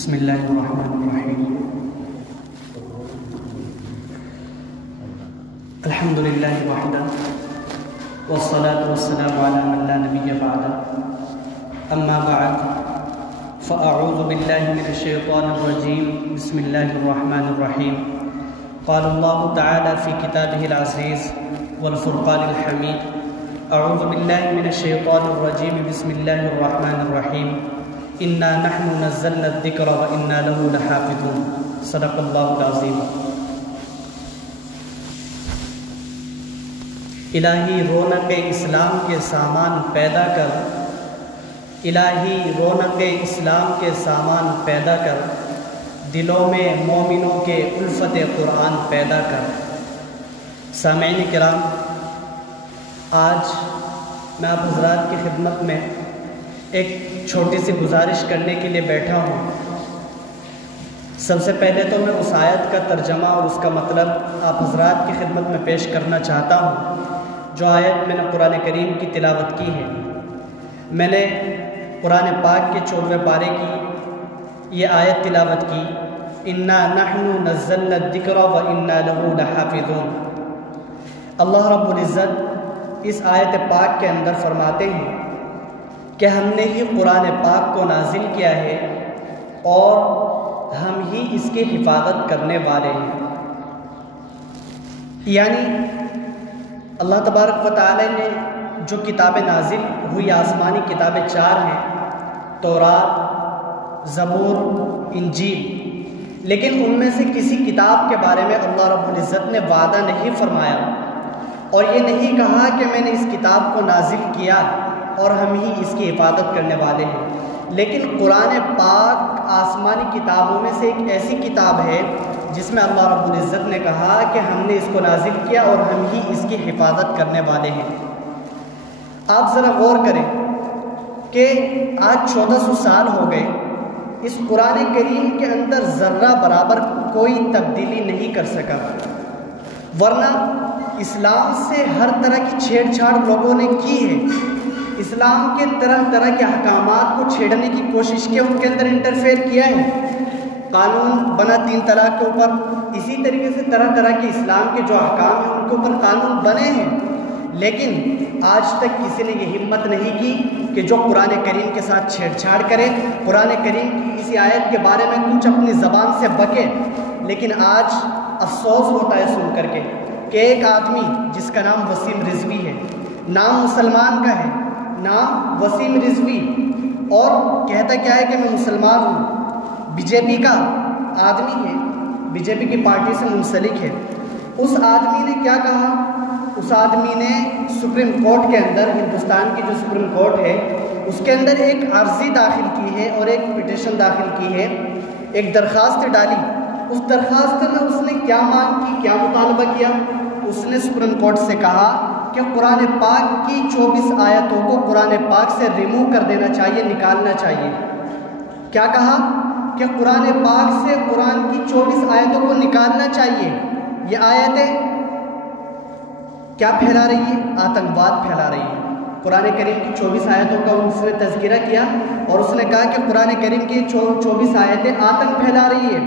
بسم اللہ الرحمن الرحیم الحمد للہ وحدہ والصلاة والسلام علی من لا نبی بعدہ اما بعد فاعوذ باللہ من الشیطان الرجیم بسم اللہ الرحمن الرحیم قال اللہ تعالی فی کتابہ العزیز والفرقان الحمید اعوذ باللہ من الشیطان الرجیم بسم اللہ الرحمن الرحیم انا نحن نزلنا الذکر وانا له لحافظون صدق اللہ العظیم۔ الہی رونق اسلام کے سامان پیدا کر، الہی رونق اسلام کے سامان پیدا کر، دلوں میں مومنوں کے الفت قرآن پیدا کر۔ سامعین کرام، آج میں آپ حضرات کی خدمت میں ایک چھوٹی سی گزارش کرنے کے لیے بیٹھا ہوں۔ سب سے پہلے تو میں اس آیت کا ترجمہ اور اس کا مطلب آپ حضرات کی خدمت میں پیش کرنا چاہتا ہوں جو آیت میں نے قرآن کریم کی تلاوت کی ہے۔ میں نے قرآن پاک کے 14ویں پارے کی یہ آیت تلاوت کی، انا نحن نزلنا الذکر وانا له لحافظون۔ اللہ رب العزت اس آیت پاک کے اندر فرماتے ہیں کہ ہم نے ہی قرآن پاک کو نازل کیا ہے اور ہم ہی اس کی حفاظت کرنے والے ہیں۔ یعنی اللہ تبارک و تعالی نے جو کتابیں نازل ہوئی آسمانی کتابیں 4 ہیں، تورات، زبور، انجیل، لیکن ان میں سے کسی کتاب کے بارے میں اللہ رب العزت نے وعدہ نہیں فرمایا اور یہ نہیں کہا کہ میں نے اس کتاب کو نازل کیا اور ہم ہی اس کی حفاظت کرنے والے ہیں۔ لیکن قرآن پاک آسمانی کتابوں میں سے ایک ایسی کتاب ہے جس میں اللہ رب العزت نے کہا کہ ہم نے اس کو نازل کیا اور ہم ہی اس کی حفاظت کرنے والے ہیں۔ آپ ذرا غور کریں کہ آج 1400 سال ہو گئے، اس قرآن کریم کے اندر ذرہ برابر کوئی تبدیلی نہیں کر سکا، ورنہ اسلام سے ہر طرح کی چھیڑ چھاڑ لوگوں نے کی ہے۔ اسلام کے طرح طرح کے احکامات کو چھیڑنے کی کوشش کی، ان کے اندر انٹرفیئر کیا ہے۔ قانون بنا 3 طلاق کے اوپر، اسی طریقے سے طرح طرح کے اسلام کے جو احکام ہیں ان کے اوپر قانون بنے ہیں، لیکن آج تک کسی نے یہ ہمت نہیں کی کہ جو قرآن کریم کے ساتھ چھیڑ چھاڑ کرے، قرآن کریم کی کسی آیت کے بارے میں کچھ اپنی زبان سے بکے۔ لیکن آج افسوس ہوتا ہے سن کر کے کہ ایک آدمی جس کا نام وسیم رضوی ہے، نام مسلمان کا ہے، نام وسیم رضوی، اور کہتا کیا ہے کہ میں مسلمان ہوں، بی جے پی کا آدمی ہے، بی جے پی کی پارٹی سے منسلک ہے۔ اس آدمی نے کیا کہا؟ اس آدمی نے سپریم کورٹ کے اندر، ہندوستان کی جو سپریم کورٹ ہے اس کے اندر ایک عرضی داخل کی ہے اور ایک پٹیشن داخل کی ہے، ایک درخواست ڈالی۔ اس درخواست میں اس نے کیا مانگ کی، کیا مطالبہ کیا؟ اس نے سپریم کورٹ سے کہا کہ قرآن پاک کی 24 آیتوں کو قرآن پاک سے ریموو کر دینا چاہیے، نکالنا چاہیے۔ کیا کہا؟ کہ قرآن پاک سے قرآن کی 24 آیتوں کو نکالنا چاہیے۔ یہ آیتیں کیا پھیلا رہی ہے؟ آتنکواد پھیلا رہی ہے۔ قرآن کریم کی 24 آیتوں کا اس نے تذکرہ کیا اور اس نے کہا کہ قرآن کریم کی 24 آیتیں آتنک پھیلا رہی ہے،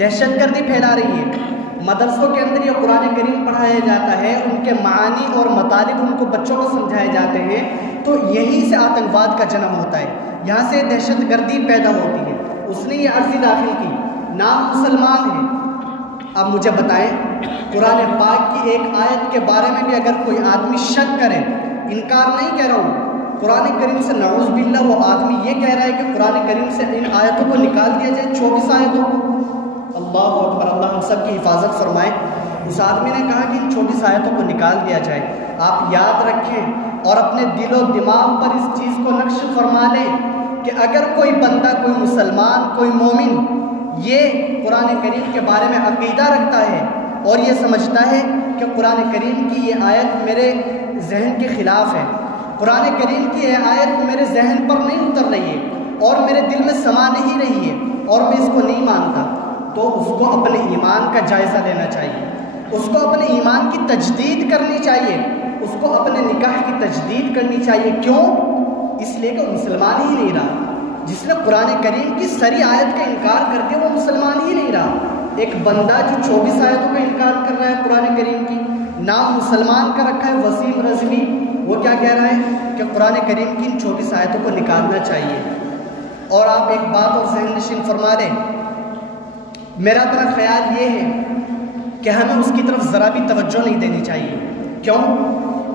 دہشت گردی پھیلا رہی ہے۔ مدرسوں کے اندر یہ قرآن کریم پڑھایا جاتا ہے، ان کے معانی اور مطالب ان کو بچوں کو سمجھائے جاتے ہیں، تو یہیں سے آتنکواد کا جنم ہوتا ہے، یہاں سے دہشت گردی پیدا ہوتی ہے۔ اس نے یہ عرضی داخل کی، نام مسلمان ہے۔ اب مجھے بتائیں، قرآن پاک کی ایک آیت کے بارے میں بھی اگر کوئی آدمی شک کرے، انکار نہیں کہہ رہا ہوں، قرآن کریم سے نعوذ باللہ وہ آدمی یہ کہہ رہا ہے کہ قرآن کریم سے ان آیتوں کو نکال دیا جائے، 24 آیتوں کو۔ اللہ اکبر، اللہ ہم سب کی حفاظت فرمائے۔ اس آدمی نے کہا کہ ان 24 آیتوں کو نکال دیا جائے۔ آپ یاد رکھیں اور اپنے دل و دماغ پر اس چیز کو نقش فرما لیں کہ اگر کوئی بندہ، کوئی مسلمان، کوئی مومن یہ قرآن کریم کے بارے میں عقیدہ رکھتا ہے اور یہ سمجھتا ہے کہ قرآن کریم کی یہ آیت میرے ذہن کے خلاف ہے، قرآن کریم کی یہ آیت میرے ذہن پر نہیں اتر رہی ہے اور میرے دل میں سما نہیں رہی ہے اور میں اس کو نہیں مانتا، تو اس کو اپنے ایمان کا جائزہ لینا چاہیے، اس کو اپنے ایمان کی تجدید کرنی چاہیے، اس کو اپنے نکاح کی تجدید کرنی چاہیے۔ کیوں؟ اس لیے کہ وہ مسلمان ہی نہیں رہا، جس نے قرآن کریم کی سری آیت کا انکار کر دیا وہ مسلمان ہی نہیں رہا۔ ایک بندہ جو 24 آیتوں کا انکار کر رہا ہے قرآن کریم کی، نام مسلمان کا رکھا ہے وسیم رضوی، وہ کیا کہہ رہا ہے کہ قرآن کریم کی ان 24 آیتوں کو نکالنا چاہیے۔ اور آپ ایک بات اور ذہن نشین فرما دیں، میرا طرح خیال یہ ہے کہ ہمیں اس کی طرف ذرا بھی توجہ نہیں دینی چاہیے۔ کیوں؟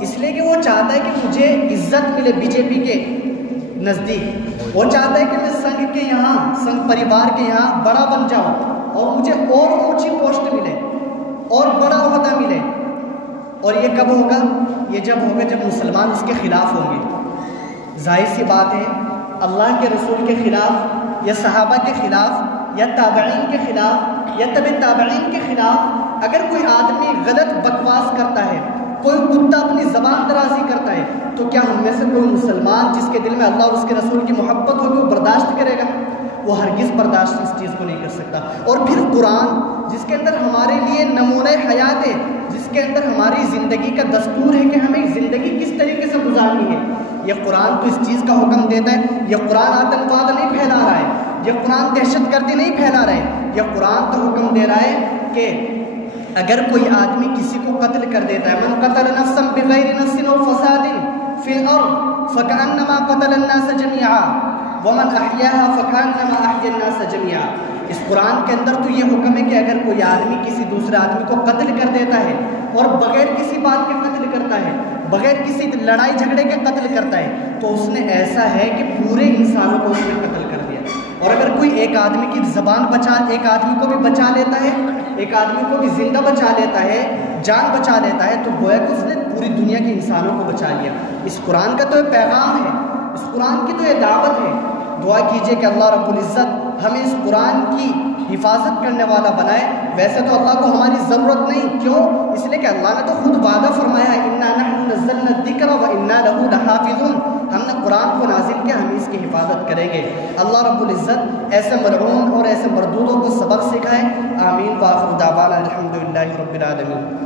اس لیے کہ وہ چاہتا ہے کہ مجھے عزت ملے بی جے پی کے نزدیک، وہ چاہتا ہے کہ میں سنگھ کے یہاں، سنگھ پریوار کے یہاں بڑا بن جاؤں اور مجھے اور اونچی پوسٹ ملے اور بڑا عہدہ ملے۔ اور یہ کب ہوگا؟ یہ جب ہوگا جب مسلمان اس کے خلاف ہوں گے۔ ظاہر سی بات ہے اللہ کے رسول کے خلاف یا صحابہ کے خلاف یا تابعین کے خلاف یا تبع تابعین کے خلاف اگر کوئی آدمی غلط بکواس کرتا ہے، کوئی کتا اپنی زبان درازی کرتا ہے، تو کیا ہم میں سے کوئی مسلمان جس کے دل میں اللہ اور اس کے رسول کی محبت ہوگی وہ برداشت کرے گا؟ وہ ہرگز برداشت اس چیز کو نہیں کر سکتا۔ اور پھر قرآن جس کے اندر ہمارے لیے نمونہ حیات ہے، جس کے اندر ہماری زندگی کا دستور ہے کہ ہمیں زندگی کس طریقے سے گزارنی ہے، یہ قرآن تو اس چیز کا حکم دیتا ہے۔ یہ قرآن آتنکواد نہیں پھیلا رہا ہے، یہ قرآن دہشت گردی نہیں پھیلا رہا ہے، یہ قرآن تو حکم دے رہا ہے کہ اگر کوئی آدمی کسی کو قتل کر دیتا ہے، من قتل نفسا بغیر نفس او فساد فی الارض فکأنما قتل الناس جميعا ومن احیاها فکأنما احیا الناس جميعا۔ اس قرآن کے اندر تو یہ حکم ہے کہ اگر کوئی آدمی کسی دوسرے آدمی کو قتل کر دیتا ہے اور بغیر کسی بات کے قتل کرتا ہے، بغیر کسی لڑائی جھگڑے کے قتل کرتا ہے، تو اس نے ایسا ہے کہ پورے انسانوں کو اس نے قتل کر دیا۔ اور اگر کوئی ایک آدمی کی زبان ایک آدمی کو بھی بچا لیتا ہے، ایک آدمی کو بھی زندہ بچا لیتا ہے، جان بچا لیتا ہے، تو گویا کہ اس نے پوری دنیا کے انسانوں کو بچا لیا۔ اس قرآن کا تو یہ پیغام ہے، اس قرآن کی تو یہ دعوت ہے۔ دعا کیجئے کہ اللہ رب العزت ہمیں اس قرآن کی حفاظت کرنے والا بنائے۔ ویسے تو اللہ کو ہماری ضرورت نہیں، کیوں؟ اس لیے کہ اللہ نے تو خود وعدہ فرمایا ہے اِنَّا نَحْنُ نَزَّلْنَا الذِّكْرَ وَإِنَّا لَهُ لَحَافِظُونَ، ہم نے قرآن کو نازل کیا، ہم اس کی حفاظت کریں گے۔ اللہ رب العزت ایسے ملعون اور ایسے مردودوں کو سبق سکھائے۔ آمین۔ وآخر دعوانا الحمدللہ رب العالمین۔